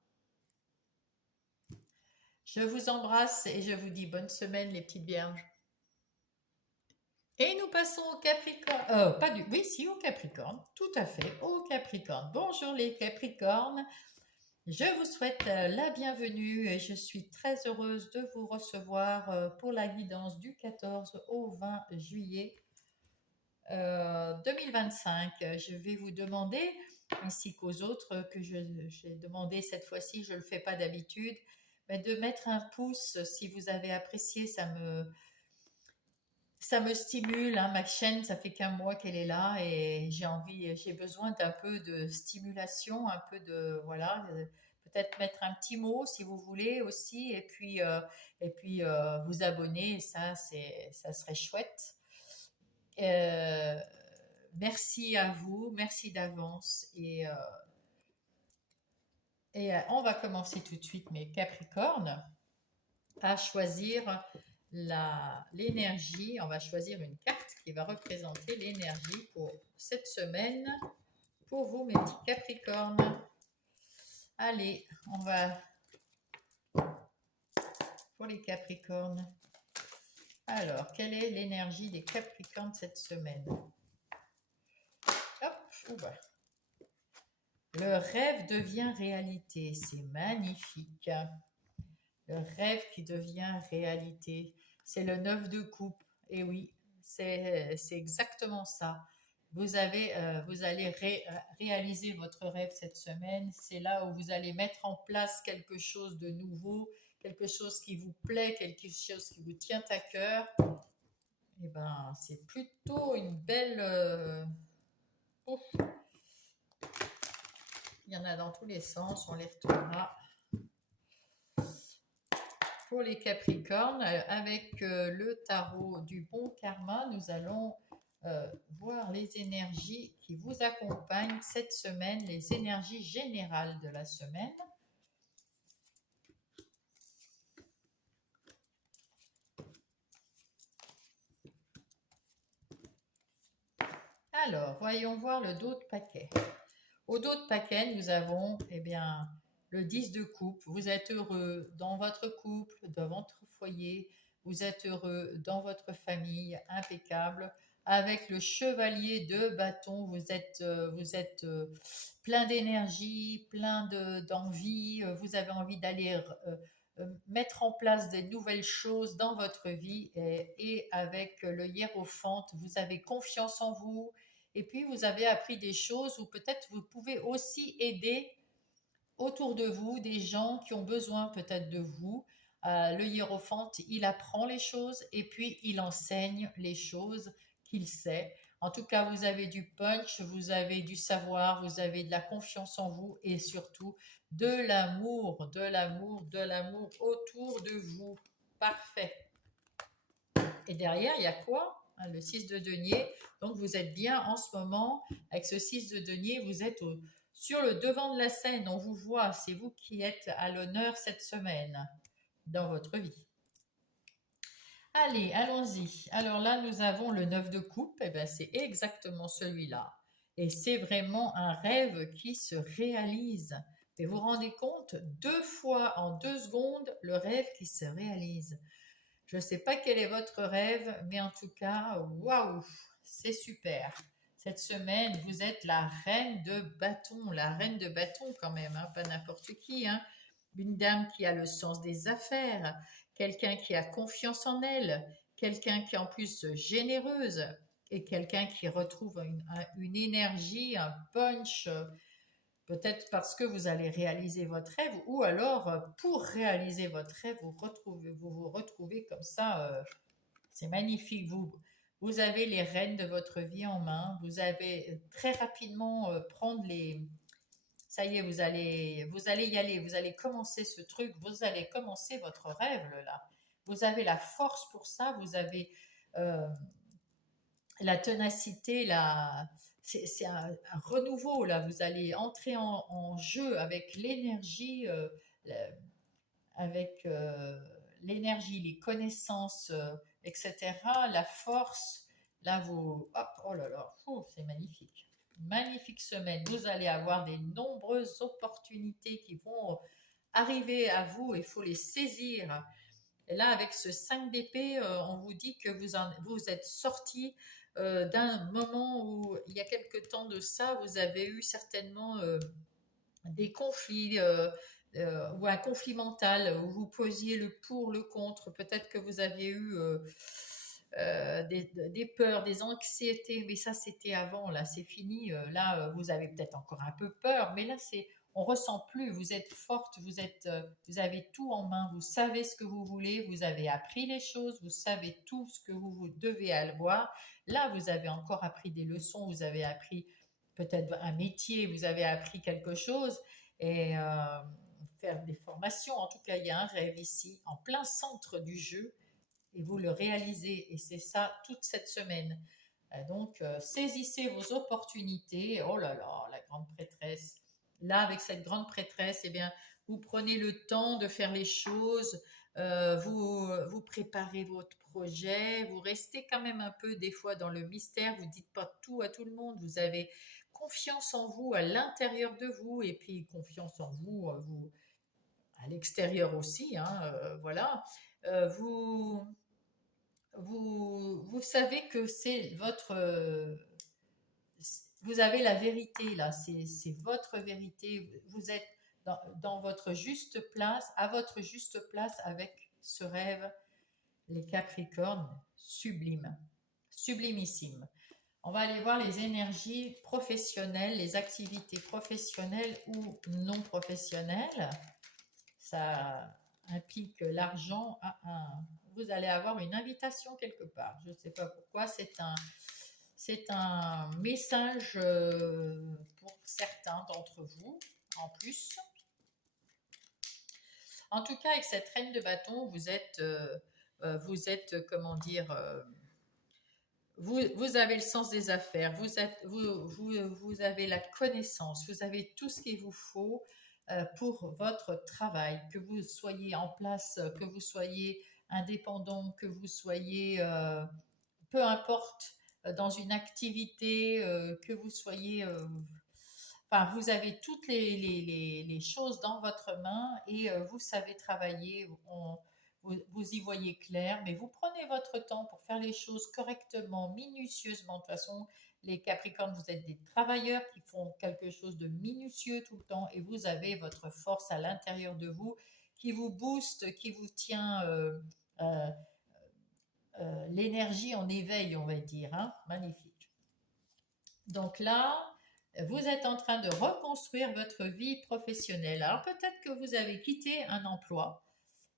Je vous embrasse et je vous dis bonne semaine les petites vierges. Et nous passons au Capricorne. Pas du. Oui, si, au Capricorne. Tout à fait, au Capricorne. Bonjour les Capricornes. Je vous souhaite la bienvenue et je suis très heureuse de vous recevoir pour la guidance du 14 au 20 juillet 2025. Je vais vous demander, ainsi qu'aux autres que j'ai demandé cette fois-ci, je ne le fais pas d'habitude, mais de mettre un pouce si vous avez apprécié, ça me stimule, hein. Ma chaîne, ça fait qu'un mois qu'elle est là et j'ai besoin d'un peu de stimulation, un peu de, voilà, peut-être mettre un petit mot si vous voulez aussi, et puis vous abonner, ça serait chouette. Euh, Merci à vous, merci d'avance et on va commencer tout de suite, mes Capricornes, à choisir l'énergie. On va choisir une carte qui va représenter l'énergie pour cette semaine pour vous, mes petits Capricornes. Allez, on va pour les Capricornes. Alors, quelle est l'énergie des Capricornes cette semaine? Hop, oula. Le rêve devient réalité, c'est magnifique. Le rêve qui devient réalité, c'est le 9 de coupe. Et oui, c'est exactement ça. Vous allez réaliser votre rêve cette semaine. C'est là où vous allez mettre en place quelque chose de nouveau, quelque chose qui vous plaît, quelque chose qui vous tient à cœur. Et ben, c'est plutôt une belle. Ouf, il y en a dans tous les sens. On les retournera. Pour les Capricornes, avec le tarot du bon karma, nous allons voir les énergies qui vous accompagnent cette semaine, les énergies générales de la semaine. Alors, voyons voir le dos de paquet. Au dos de paquet, nous avons le 10 de coupe. Vous êtes heureux dans votre couple, dans votre foyer. Vous êtes heureux dans votre famille, impeccable. Avec le chevalier de bâton, vous êtes plein d'énergie, d'envie. Vous avez envie d'aller mettre en place des nouvelles choses dans votre vie. Et avec le hiérophante, vous avez confiance en vous. Et puis, vous avez appris des choses où peut-être vous pouvez aussi aider autour de vous des gens qui ont besoin peut-être de vous. Le hiérophante, il apprend les choses et puis il enseigne les choses qu'il sait. En tout cas, vous avez du punch, vous avez du savoir, vous avez de la confiance en vous et surtout de l'amour, de l'amour, de l'amour autour de vous. Parfait. Et derrière, il y a quoi? Le 6 de denier. Donc, vous êtes bien en ce moment, avec ce 6 de denier, vous êtes sur le devant de la scène. On vous voit, c'est vous qui êtes à l'honneur cette semaine dans votre vie. Allez, allons-y. Alors là, nous avons le 9 de coupe. Et bien, c'est exactement celui-là. Et c'est vraiment un rêve qui se réalise. Et vous vous rendez compte, 2 fois en 2 secondes, le rêve qui se réalise. Je ne sais pas quel est votre rêve, mais en tout cas, waouh, c'est super. Cette semaine, vous êtes la reine de bâton quand même, hein, pas n'importe qui, hein. Une dame qui a le sens des affaires, quelqu'un qui a confiance en elle, quelqu'un qui est en plus généreuse et quelqu'un qui retrouve une énergie, un punch. Peut-être parce que vous allez réaliser votre rêve, ou alors pour réaliser votre rêve, vous retrouvez comme ça. C'est magnifique. Vous avez les rênes de votre vie en main. Vous avez très rapidement prendre les. Ça y est, vous allez y aller. Vous allez commencer ce truc. Vous allez commencer votre rêve là. Vous avez la force pour ça. Vous avez euh, la ténacité, c'est un renouveau là. Vous allez entrer en jeu avec l'énergie, avec l'énergie, les connaissances, etc. La force. Là, hop, oh là là, c'est magnifique. Magnifique semaine. Vous allez avoir des nombreuses opportunités qui vont arriver à vous. Il faut les saisir. Et là, avec ce 5 d'épée, on vous dit que vous êtes sorti d'un moment où, il y a quelque temps de ça, vous avez eu certainement des conflits ou un conflit mental où vous posiez le pour, le contre. Peut-être que vous aviez eu des peurs, des anxiétés, mais ça c'était avant, là c'est fini. Là, vous avez peut-être encore un peu peur, mais là on ressent plus. Vous êtes forte, vous avez tout en main. Vous savez ce que vous voulez. Vous avez appris les choses. Vous savez tout ce que vous devez avoir. Là, vous avez encore appris des leçons. Vous avez appris peut-être un métier. Vous avez appris quelque chose et faire des formations. En tout cas, il y a un rêve ici, en plein centre du jeu, et vous le réalisez. Et c'est ça toute cette semaine. Donc, saisissez vos opportunités. Oh là là, la grande prêtresse. Là, avec cette grande prêtresse, eh bien, vous prenez le temps de faire les choses, vous préparez votre projet, vous restez quand même un peu des fois dans le mystère, vous ne dites pas tout à tout le monde, vous avez confiance en vous à l'intérieur de vous et puis confiance en vous, à l'extérieur aussi, hein, voilà. Vous, vous savez que c'est votre... vous avez la vérité là, c'est votre vérité. Vous êtes dans votre juste place, à votre juste place avec ce rêve, les Capricornes, sublime, sublimissime. On va aller voir les énergies professionnelles, les activités professionnelles ou non professionnelles. Ça implique l'argent. Vous allez avoir une invitation quelque part. Je ne sais pas pourquoi. C'est un message pour certains d'entre vous en plus. En tout cas, avec cette reine de bâton, comment dire, vous avez le sens des affaires, vous avez la connaissance, vous avez tout ce qu'il vous faut pour votre travail, que vous soyez en place, que vous soyez indépendant, que vous soyez, peu importe, dans une activité, que vous soyez... enfin, vous avez toutes les choses dans votre main et vous savez travailler. Vous y voyez clair, mais vous prenez votre temps pour faire les choses correctement, minutieusement. De toute façon, les Capricornes, vous êtes des travailleurs qui font quelque chose de minutieux tout le temps et vous avez votre force à l'intérieur de vous qui vous booste, qui vous tient euh, l'énergie en éveil, on va dire. Hein. Magnifique. Donc là, vous êtes en train de reconstruire votre vie professionnelle. Alors peut-être que vous avez quitté un emploi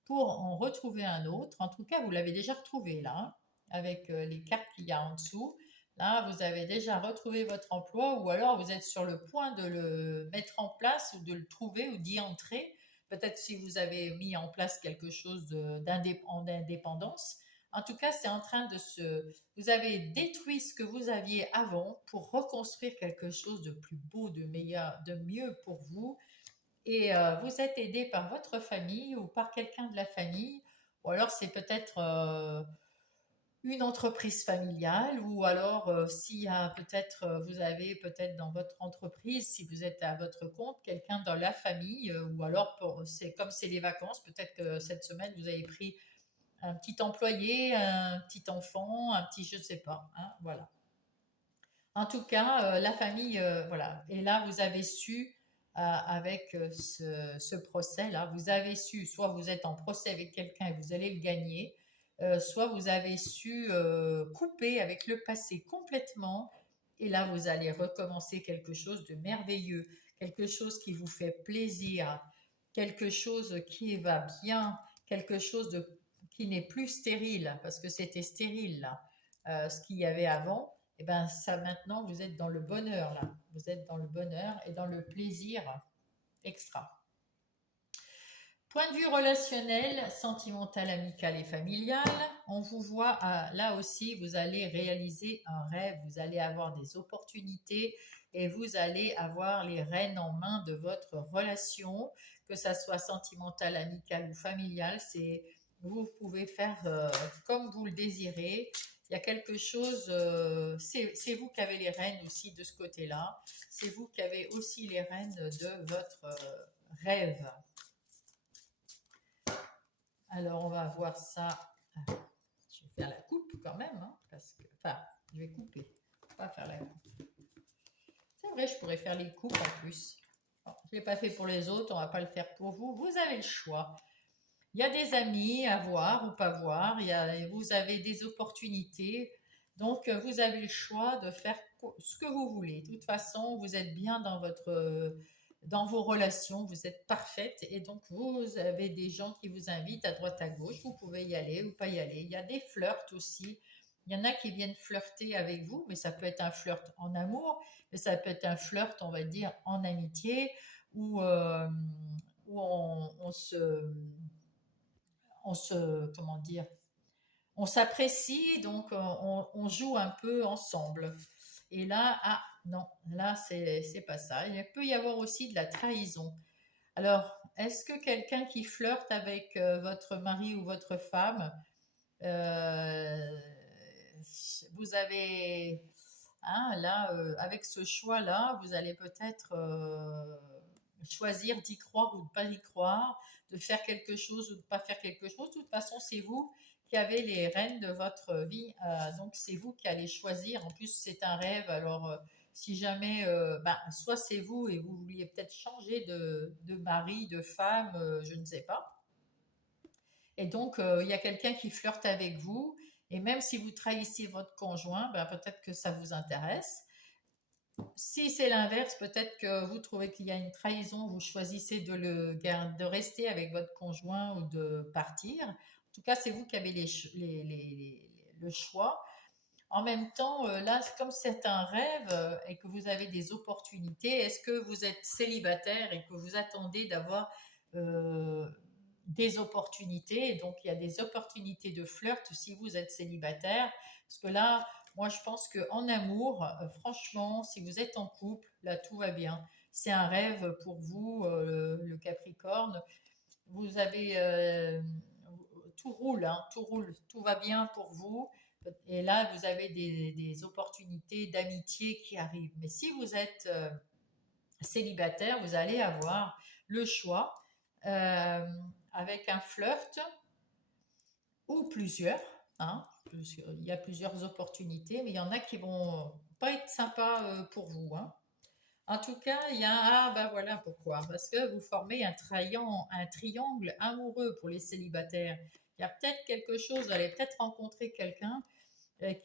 pour en retrouver un autre. En tout cas, vous l'avez déjà retrouvé là, hein, avec les cartes qu'il y a en dessous. Là, vous avez déjà retrouvé votre emploi ou alors vous êtes sur le point de le mettre en place ou de le trouver ou d'y entrer. Peut-être si vous avez mis en place quelque chose d'indépendance. En tout cas, c'est en train de se... Vous avez détruit ce que vous aviez avant pour reconstruire quelque chose de plus beau, de meilleur, de mieux pour vous et vous êtes aidé par votre famille ou par quelqu'un de la famille, ou alors c'est peut-être une entreprise familiale, ou alors s'il y a peut-être, vous avez peut-être dans votre entreprise, si vous êtes à votre compte, quelqu'un dans la famille, ou alors c'est comme c'est les vacances, peut-être que cette semaine vous avez pris un petit employé, un petit enfant, un petit je ne sais pas, hein, voilà. En tout cas, la famille, voilà. Et là, vous avez su, avec ce procès-là, vous avez su, soit vous êtes en procès avec quelqu'un et vous allez le gagner, soit vous avez su couper avec le passé complètement. Et là, vous allez recommencer quelque chose de merveilleux, quelque chose qui vous fait plaisir, quelque chose qui va bien, quelque chose qui n'est plus stérile, parce que c'était stérile, là, ce qu'il y avait avant et ben ça maintenant vous êtes dans le bonheur là, vous êtes dans le bonheur et dans le plaisir extra. Point de vue relationnel, sentimental, amical et familial, on vous voit là aussi, vous allez réaliser un rêve, vous allez avoir des opportunités et vous allez avoir les rênes en main de votre relation, que ça soit sentimental, amical ou familial, c'est vous pouvez faire comme vous le désirez. Il y a quelque chose, c'est vous qui avez les rênes aussi de ce côté-là, c'est vous qui avez aussi les rênes de votre rêve. Alors, on va voir ça. Je vais faire la coupe quand même, hein, parce que, enfin, je vais couper, pas faire la coupe. C'est vrai, je pourrais faire les coupes en plus. Bon, je ne l'ai pas fait pour les autres, on ne va pas le faire pour vous. Vous avez le choix. Il y a des amis à voir ou pas voir, vous avez des opportunités. Donc, vous avez le choix de faire ce que vous voulez. De toute façon, vous êtes bien dans vos relations, vous êtes parfaite et donc vous avez des gens qui vous invitent à droite à gauche. Vous pouvez y aller ou pas y aller. Il y a des flirts aussi. Il y en a qui viennent flirter avec vous, mais ça peut être un flirt en amour, mais ça peut être un flirt, on va dire, en amitié, où, où comment dire, on s'apprécie, donc on joue un peu ensemble. Et là, ah non, là c'est pas ça. Il peut y avoir aussi de la trahison. Alors, est-ce que quelqu'un qui flirte avec votre mari ou votre femme, euh, vous avez, hein, là, avec ce choix-là, vous allez peut-être choisir d'y croire ou de ne pas y croire, de faire quelque chose ou de ne pas faire quelque chose. De toute façon, c'est vous qui avez les rênes de votre vie, donc c'est vous qui allez choisir. En plus, c'est un rêve, alors si jamais, ben, soit c'est vous et vous vouliez peut-être changer de mari, de femme, je ne sais pas. Et donc, il y a quelqu'un qui flirte avec vous, et même si vous trahissez votre conjoint, ben, peut-être que ça vous intéresse. Si c'est l'inverse, peut-être que vous trouvez qu'il y a une trahison, vous choisissez de rester avec votre conjoint ou de partir. En tout cas, c'est vous qui avez le choix. En même temps, là, comme c'est un rêve et que vous avez des opportunités, est-ce que vous êtes célibataire et que vous attendez d'avoir euh, des opportunités? Et donc, il y a des opportunités de flirt si vous êtes célibataire. Parce que là, moi, je pense qu'en amour, franchement, si vous êtes en couple, là, tout va bien. C'est un rêve pour vous, le Capricorne. Vous avez tout roule, hein, tout roule, tout va bien pour vous. Et là, vous avez des opportunités d'amitié qui arrivent. Mais si vous êtes célibataire, vous allez avoir le choix euh, avec un flirt ou plusieurs. Hein. Il y a plusieurs opportunités, mais il y en a qui vont pas être sympas pour vous. Hein. En tout cas, il y a ah ben voilà pourquoi. Parce que vous formez un triangle amoureux pour les célibataires. Il y a peut-être quelque chose, vous allez peut-être rencontrer quelqu'un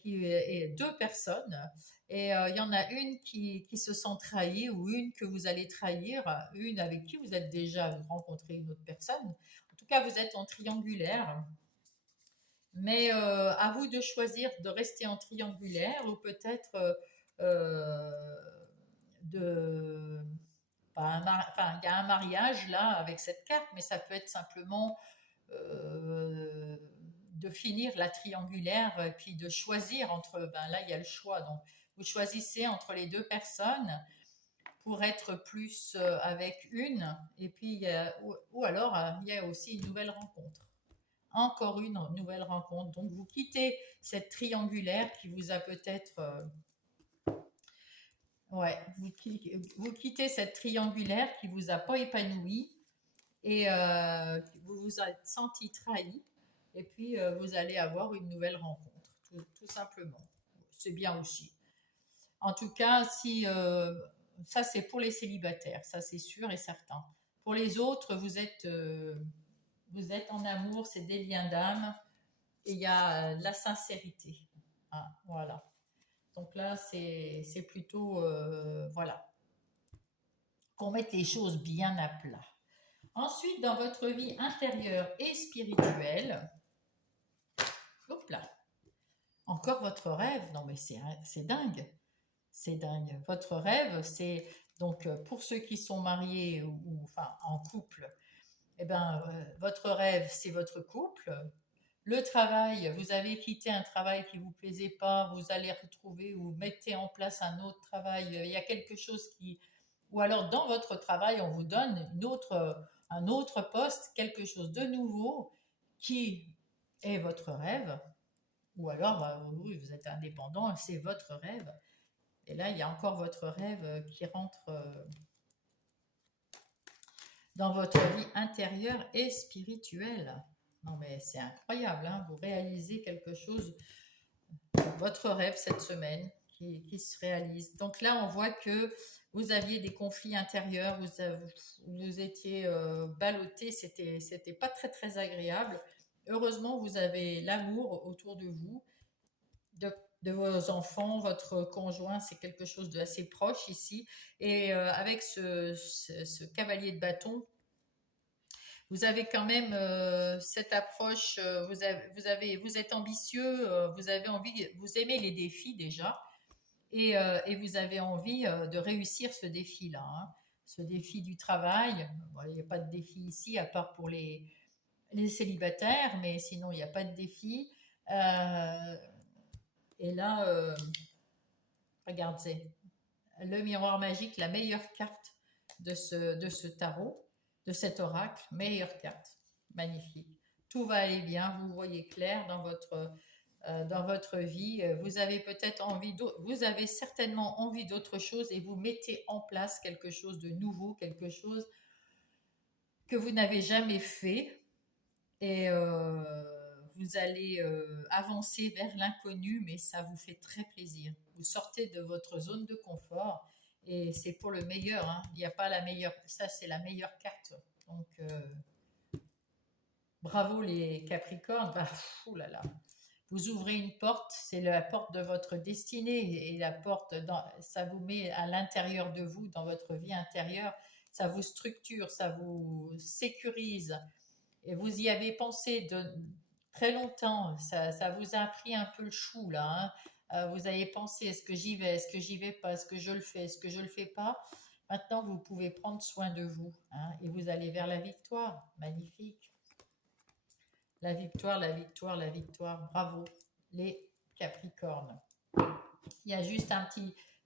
qui est deux personnes. Et il y en a une qui se sent trahie ou une que vous allez trahir, une avec qui vous êtes déjà rencontré une autre personne. En tout cas, vous êtes en triangulaire. Mais à vous de choisir de rester en triangulaire ou peut-être euh, de... Enfin, il y a un mariage là avec cette carte, mais ça peut être simplement euh, de finir la triangulaire et puis de choisir entre... Ben là, il y a le choix. Donc, vous choisissez entre les deux personnes pour être plus avec une, et puis ou alors il y a aussi une nouvelle rencontre, encore une nouvelle rencontre. Donc vous quittez cette triangulaire qui vous a peut-être... ouais, vous quittez cette triangulaire qui vous a pas épanoui et vous vous êtes senti trahi. Et puis vous allez avoir une nouvelle rencontre, tout simplement. C'est bien aussi. En tout cas, si ça c'est pour les célibataires, ça c'est sûr et certain. Pour les autres, vous êtes en amour, c'est des liens d'âme et il y a la sincérité. Hein, voilà. Donc là, c'est plutôt, voilà, qu'on mette les choses bien à plat. Ensuite, dans votre vie intérieure et spirituelle, hop là, encore votre rêve, non mais c'est dingue, c'est dingue. Votre rêve, c'est donc pour ceux qui sont mariés ou enfin en couple, eh ben, votre rêve, c'est votre couple. Le travail, vous avez quitté un travail qui ne vous plaisait pas, vous allez retrouver ou mettez en place un autre travail. Il y a quelque chose qui... Ou alors dans votre travail, on vous donne un autre poste, quelque chose de nouveau qui est votre rêve. Ou alors, bah, oui, vous êtes indépendant, c'est votre rêve. Et là, il y a encore votre rêve qui rentre dans votre vie intérieure et spirituelle. Non, mais c'est incroyable, hein. Vous réalisez quelque chose, votre rêve cette semaine qui se réalise. Donc là, on voit que vous aviez des conflits intérieurs, vous étiez ballotté, c'était pas très très agréable. Heureusement, vous avez l'amour autour de vous, de, de vos enfants, votre conjoint, c'est quelque chose de assez proche ici. Et avec ce cavalier de bâton, vous avez quand même cette approche, vous êtes ambitieux, vous avez envie, vous aimez les défis déjà, et vous avez envie de réussir ce défi-là, hein. Ce défi du travail. Bon, il n'y a pas de défi ici à part pour les célibataires, mais sinon il n'y a pas de défi. Euh, et là, regardez, le miroir magique, la meilleure carte de ce tarot, de cet oracle, meilleure carte, magnifique. Tout va aller bien, vous voyez clair dans votre vie. Vous avez peut-être envie, vous avez certainement envie d'autre chose et vous mettez en place quelque chose de nouveau, quelque chose que vous n'avez jamais fait. Et vous allez avancer vers l'inconnu, mais ça vous fait très plaisir. Vous sortez de votre zone de confort et c'est pour le meilleur, hein. Il n'y a pas la meilleure, ça c'est la meilleure carte. Donc bravo les Capricornes. Bah, oh là là. Vous ouvrez une porte, c'est la porte de votre destinée et la porte, ça vous met à l'intérieur de vous, dans votre vie intérieure, ça vous structure, ça vous sécurise. Et vous y avez pensé de très longtemps, ça vous a pris un peu le chou là, hein. Vous avez pensé, est-ce que j'y vais, est-ce que j'y vais pas, est-ce que je le fais, est-ce que je le fais pas. Maintenant, vous pouvez prendre soin de vous, hein, et vous allez vers la victoire. Magnifique. La victoire, la victoire, la victoire. Bravo, les Capricornes. Il y a juste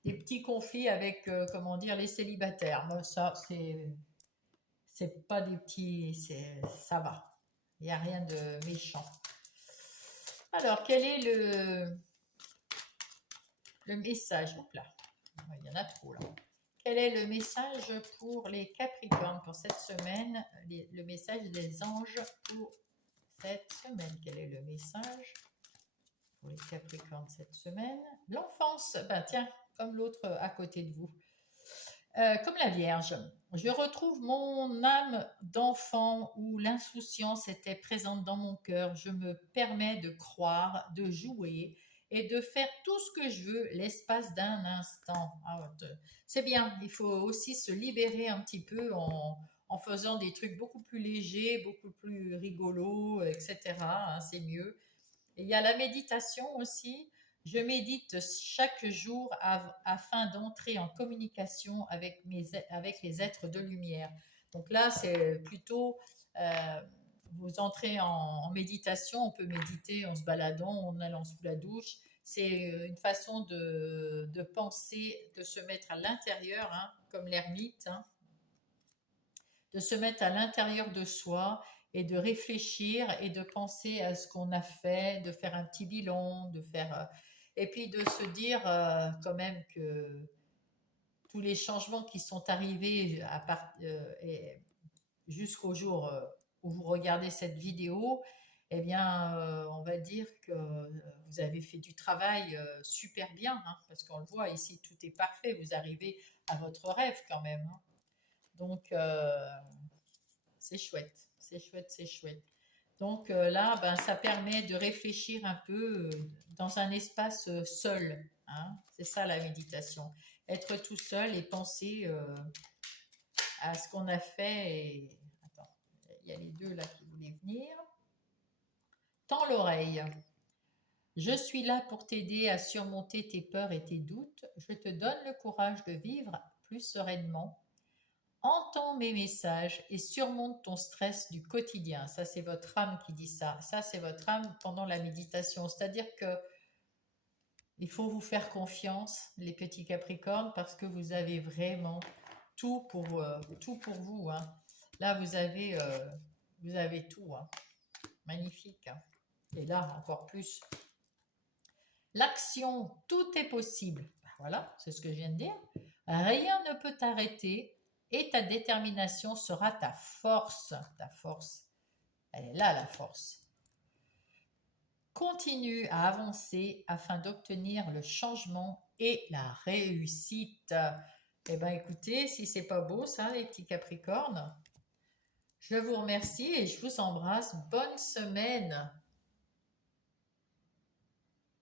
des petits conflits avec, comment dire, les célibataires. Moi, ça, c'est pas des petits, ça va. Il n'y a rien de méchant. Alors, quel est le message? Oups là, il y en a trop là. Quel est le message pour les Capricornes pour cette semaine? Le message des anges pour cette semaine. Quel est le message pour les Capricornes cette semaine? L'enfance, ben tiens, comme l'autre à côté de vous. Comme la Vierge, je retrouve mon âme d'enfant où l'insouciance était présente dans mon cœur. Je me permets de croire, de jouer et de faire tout ce que je veux l'espace d'un instant. Ah, c'est bien, il faut aussi se libérer un petit peu en faisant des trucs beaucoup plus légers, beaucoup plus rigolos, etc., hein, c'est mieux. Et il y a la méditation aussi. Je médite chaque jour afin d'entrer en communication avec les êtres de lumière. Donc là, c'est plutôt, euh, vous entrez en méditation, on peut méditer en se baladant, en allant sous la douche. C'est une façon de penser, de se mettre à l'intérieur, hein, comme l'ermite, hein, de se mettre à l'intérieur de soi et de réfléchir et de penser à ce qu'on a fait, de faire un petit bilan, et puis de se dire quand même que tous les changements qui sont arrivés jusqu'au jour où vous regardez cette vidéo, eh bien, on va dire que vous avez fait du travail super bien, hein, parce qu'on le voit ici, tout est parfait, vous arrivez à votre rêve quand même, hein. Donc, c'est chouette, c'est chouette, c'est chouette. Donc là, ben, ça permet de réfléchir un peu dans un espace seul, hein. C'est ça la méditation. Être tout seul et penser à ce qu'on a fait. Et... Attends, il y a les deux là qui voulaient venir. Tends l'oreille. Je suis là pour t'aider à surmonter tes peurs et tes doutes. Je te donne le courage de vivre plus sereinement. Entends mes messages et surmonte ton stress du quotidien. Ça, c'est votre âme qui dit ça. Ça, c'est votre âme pendant la méditation. C'est-à-dire que il faut vous faire confiance, les petits Capricornes, parce que vous avez vraiment tout pour vous, hein. Là, vous avez tout, hein. Magnifique, hein. Et là, encore plus. L'action, tout est possible. Ben voilà, c'est ce que je viens de dire. Rien ne peut t'arrêter et ta détermination sera ta force. Ta force. Elle est là la force. Continue à avancer afin d'obtenir le changement et la réussite. Eh bien écoutez, si c'est pas beau ça, les petits Capricornes, je vous remercie et je vous embrasse. Bonne semaine.